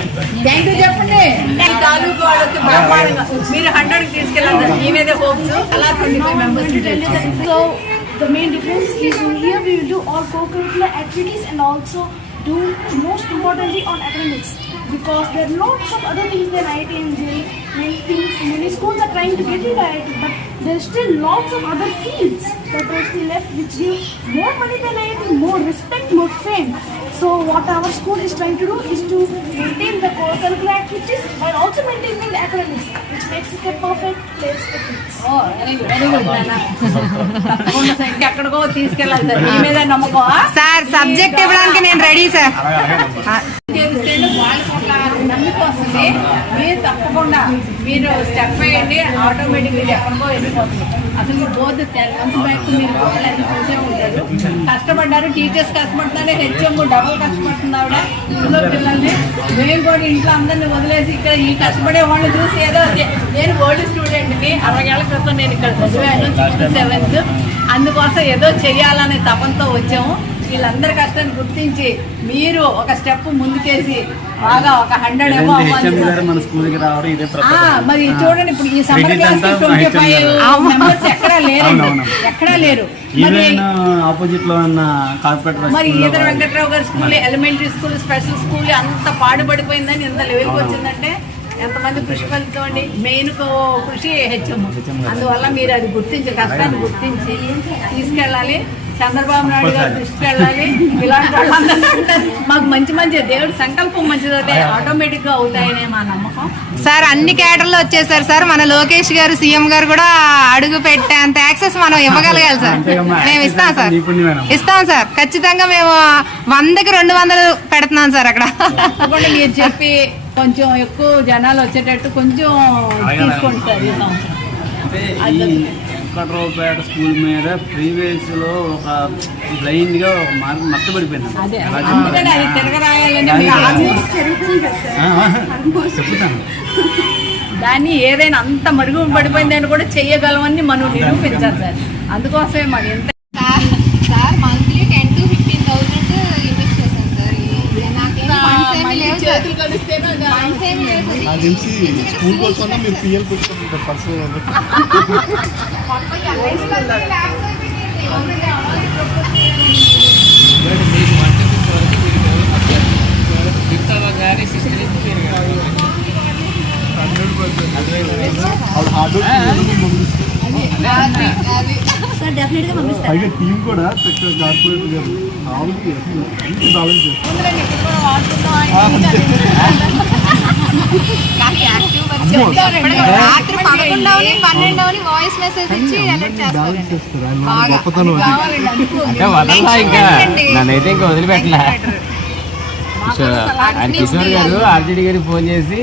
Sir. Thank you చెప్పండి. తాలూకు వాళ్ళకి బ్రహ్మాండంగా మీరు 100 తీసుకెళ్ళండి. ఈమెదే హోప్స్ అలా 25 members. So the main difference is here we will do all co-curricular activities and also do most importantly on academics, because there are lots of other things than IIT and JEE. Many schools are trying to get into IIT, but there are still lots of other fields that are still left which give more money than IIT, more respect, more fame. So what our school is trying to do is to maintain the co-curricular activities while also maintaining the academics, which makes it a perfect place for kids. Very good తప్పకుండా sir ఎక్కడికో తీసుకెళ్ళాలి sir. మీ మీద నమ్మకం sir subject ఇవ్వడానికి నేను ready sir. వాళ్ళకి ఒక నమ్మకం వస్తుంది. మీరు తప్పకుండా మీరు స్టెప్ వేయండి, ఆటోమేటిక్గా ఎక్కడికో వెళ్ళిపోతుంది. అసలు బోర్డు 10 months బ్యాక్ మీరు అది చూసే ఉంటారు. కష్టపడ్డారు, టీచర్స్ కష్టపడుతున్నారు, హెచ్ఎం డబుల్ కష్టపడుతుంది ఆవిడ ఇంట్లో పిల్లల్ని. మేము కూడా ఇంట్లో అందరినీ వదిలేసి ఇక్కడ ఈ కష్టపడే వాళ్ళని చూసి ఏదో నేను గోల్డ్ స్టూడెంట్ని 60 ఏళ్ల క్రితం నేను ఇక్కడ చదివాను 6th 7th. అందుకోసం ఏదో చెయ్యాలనే తపంతో వచ్చాము. వీళ్ళందరి కష్టాన్ని గుర్తించి మీరు ఒక స్టెప్ ముందుకేసి బాగా ఒక 100 ఏమో మరి చూడండి. ఇప్పుడు ఈ సమ్మర్ క్లాస్ 25 మెంబర్స్ ఎక్కడా లేరు. మరి ఈదర వెంకట్రావు గారి school, elementary school, special school అంత పాడుపడిపోయిందని ఎంత లెవెల్కి వచ్చిందంటే ఎంతమంది కృషి ఫలితండి. మెయిన్ కృషి హెచ్ఎం. అందువల్ల మీరు అది గుర్తించి కష్టాన్ని గుర్తించి తీసుకెళ్ళాలి. చంద్రబాబు నాయుడు గారు దృష్టికి వెళ్ళాలి. ఇలాంటి వాళ్ళందరూ మాకు మంచి మంచి దేవుడి సంకల్పం మంచిదైతే ఆటోమేటిక్ గా అవుతాయనే మా నమ్మకం. సార్ అన్ని కేటర్లు వచ్చేసారు సార్. మన లోకేష్ గారు సీఎం గారు కూడా అడుగు పెట్టేంత యాక్సెస్ మనం ఇవ్వగలగాలి సార్. మేము ఇస్తాం సార్, ఇస్తాం సార్. ఖచ్చితంగా మేము 100కి 200 పెడుతున్నాం సార్ అక్కడ. మీరు చెప్పి కొంచెం ఎక్కువ జనాలు వచ్చేటట్టు కొంచెం తీసుకోండి సార్. వెంకట్రావుపేట స్కూల్ మీద ప్రీవియస్ లో ఒక బ్లైండ్ గా ఒక మార్క్ మర్చిపడిపోయింది. దాన్ని ఏదైనా అంత మరుగు పడిపోయిందని కూడా చెయ్యగలమని మనం నిరూపించాలి సార్. అందుకోసమే మరి ఎంత సార్ మంత్లీ 10 to 15,000 ఇన్వెస్ట్ చేశాను సార్. చేతులు కలిస్తేనే నాకు తెలిసి స్కూల్ కోసం మీరు పిఎల్ పెట్టుకుంటారు పర్సనల్. పైగా టీం కూడా కార్పొరేట్ గారు బ్యాలెన్స్ రాత్రి 11 12 వాయిస్ మెసేజ్ ఇచ్చి నన్నైతే ఇంకా వదిలిపెట్టలే. కిషోర్ గారు ఆర్జేడీ గారికి ఫోన్ చేసి